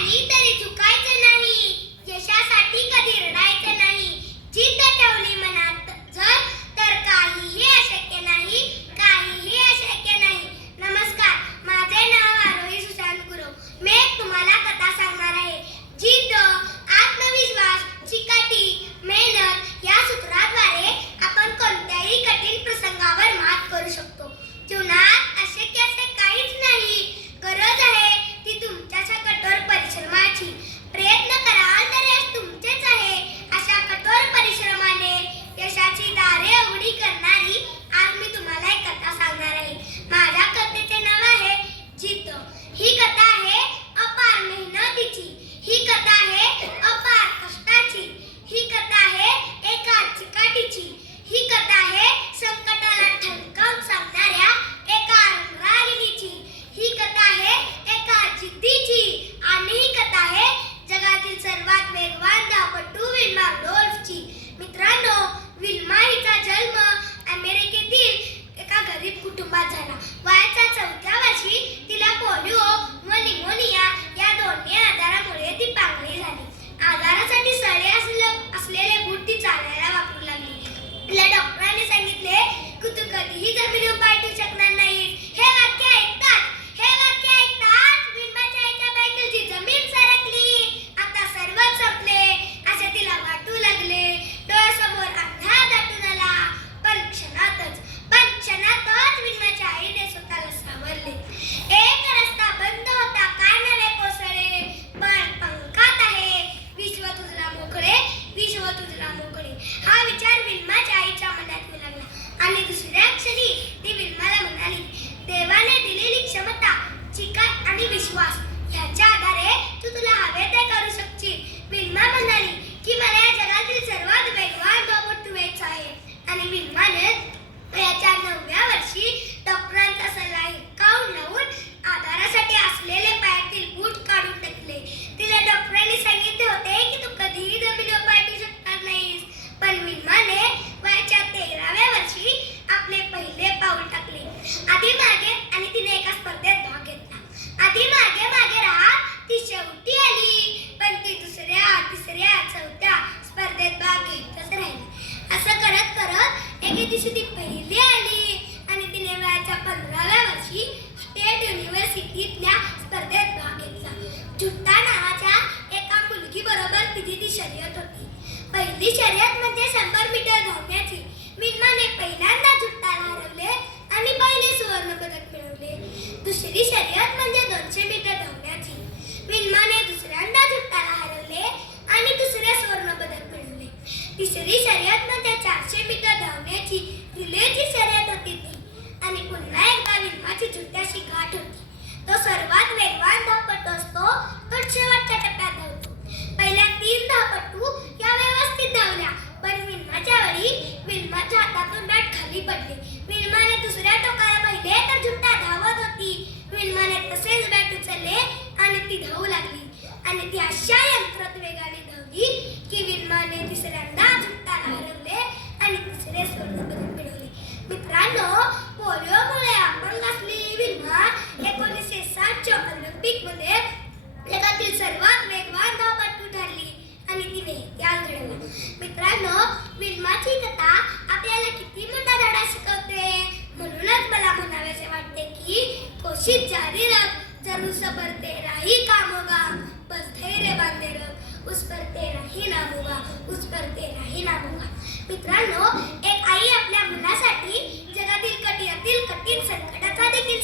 आली तरी झुकायचं नाही, यशासाठी कधी रडायचं नाही, जिद्द ठेवली मनात जर तर काहीही अशक्य नाही, काहीही अशक्य नाही. नमस्कार, माझे नाव आरोही सुशांत गुरव. मी तुम्हाला कथा सांगणार आहे. जिद्द, आत्मविश्वास, चिकाटी, मेहनत या सूत्राद्वारे आपण कोणत्याही कठीण प्रसंगावर मात करू शकतो. जीवनात अशक्य असे काहीच नाही. गरज आहे ती तुमच्या कठोर परिश्रमाची. प्रयत्न कराल तर यश तुमचेच आहे. अशा कठोर परिश्रमाने यशाची दारे उघडी करणारी आज मी तुम्हाला एक कथा सांगणार आहे. माझ्या कथेचे नाव आहे जिद्द. ही कथा आहे अपार मेहनतीची. ही कथा आहे अपार कष्टाची. ही कथा आहे एका चिकाटीची. ही कथा आहे संकटाला ठणकावून सांगणाऱ्या एका रंगरागिणीची. ही कथा आहे एका जिद्दीची. आणि ही कथा आहे जगातील सर्वात वेगवान धावपटू विल्मा रुडोल्फची. मित्रांनो, विल्मा हिचा जन्म अमेरिकेतील एका गरीब कुटुंबात झाला. वयाच्या 4थ्या वर्षी तिला पोलिओ व निमोनिया या दोन्ही आजारामुळे ती पांगळी झाली. आजारासाठी सळे असलेले बूट ती चालायला वापरू लागली. तिला डॉक्टरांनी सांगितले की तू कधीही जमिनीवर पाय ठेवू शकणार नाहीस. हे वाक्य ऐकताच विल्माच्या एका पायाखालची जमीन सरकली. आता सर्वच संपले असे तिला वाटू लागले. डोळ्यासमोर अंधार दाटून आला. पण क्षणातच विल्माच्या आईने स्वतःला सावरले. एक रस्ता बंद होता, कानाने कोसळले, पण पंखात आहे विश्व तुझला मोकळे, विश्व तुझला मोकळे. हा विचार विल्माच्या आईच्या मनात लागला. आणि दुसऱ्या क्षणी ती विल्माला म्हणाली, देवाने दिलेली क्षमता, चिकाट आणि विश्वास याच्या आधारे तू तुला हवे ते करू शकशील. विल्मा म्हणाली की मला या जगातील सर्वात वेगवान धावपटू व्हायचं आहे. आणि विल्माने वयाच्या 9व्या वर्षी डॉक्टरांचा सल्ला ऐकून लावून आधारासाठी असलेले पायातील बूट काढून टाकले. तिला डॉक्टरांनी सांगितले होते की तू कधीही जमिनीवर पाय ठेवू शकणार नाहीस. पण विल्माने वयाच्या 13व्या वर्षी आपले पहिले पाऊल टाकले. आधी मागे आणि तिने एका स्पर्धेत भाग घेतला. आधी मागे राहत ती शेवटी आली, पण ती दुसऱ्या, तिसऱ्या, 4थ्या स्पर्धेत भाग घेतच राहिली. असं करत करत एके दिवशी ती पहिली आली आणि तिने वयाच्या 15व्या वर्षी स्टेट युनिव्हर्सिटीतल्या स्पर्धेत भाग घेतला. जुट्टा नावाच्या एका मुलगी बरोबर तिची ती शर्यत होती. पहिली शर्यत म्हणजे 100 मीटर धावण्याची. विल्माने पहिल्यांदा जुट्टाला हरवले आणि पहिले सुवर्ण पदक मिळवले. दुसरी शर्यत म्हणजे 200 मीटर धावण्याची. विल्माने दुसऱ्यांदा जुट्टाला हरवले आणि दुसरे सुवर्ण पदक मिळवले. तिसरी शर्यत म्हणजे 400 मीटर धावण्याची रिलेची शर्यत होती ती. आणि पुन्हा एकदा विल्माची जुट्ट्याशी गाठ होती. तो सर्वात वेगवान धावपटू असतो तो शेवटच्या टप्प्यात धावतो. पहिल्या 3 धावपटू या व्यवस्थित धावल्या, पण विल्माच्या वेळी विल्माच्या हातातून बॅट खाली पडली. विल्माने दुसऱ्या टोकाला पाहिले तर जुट्टा धावत होती. विल्माने तसेच बॅट उचलले आणि ती धावू लागली. आणि ती अशा यंत्रात वेगाने धावली की विल्माने तिसऱ्यांदा जुट्टाला हरवले आणि तिसरे सुवर्ण पदक मिळवले. मित्रांनो, पोलिओमुळे अपंग असलेली विल्मा 1960च्या ऑलिम्पिकमध्ये जगातील सर्वात वेगवान धावपटू ठरली आणि तिने इतिहास घडवला. मित्रांनो, विल्माची कथा आपल्याला किती मोठा धडा शिकवते. म्हणूनच मला म्हणावेसे वाटते की कोशिश जारी रख, जरूर सबर तेरा ही काम होगा, बस धैर्य बांधे रख, उस पर तेरा ही नाम होगा, उस पर तेरा ही नाम होगा. मित्रांनो, एक आई आपल्या मुलासाठी जगातील कठीण संकटाचा देखील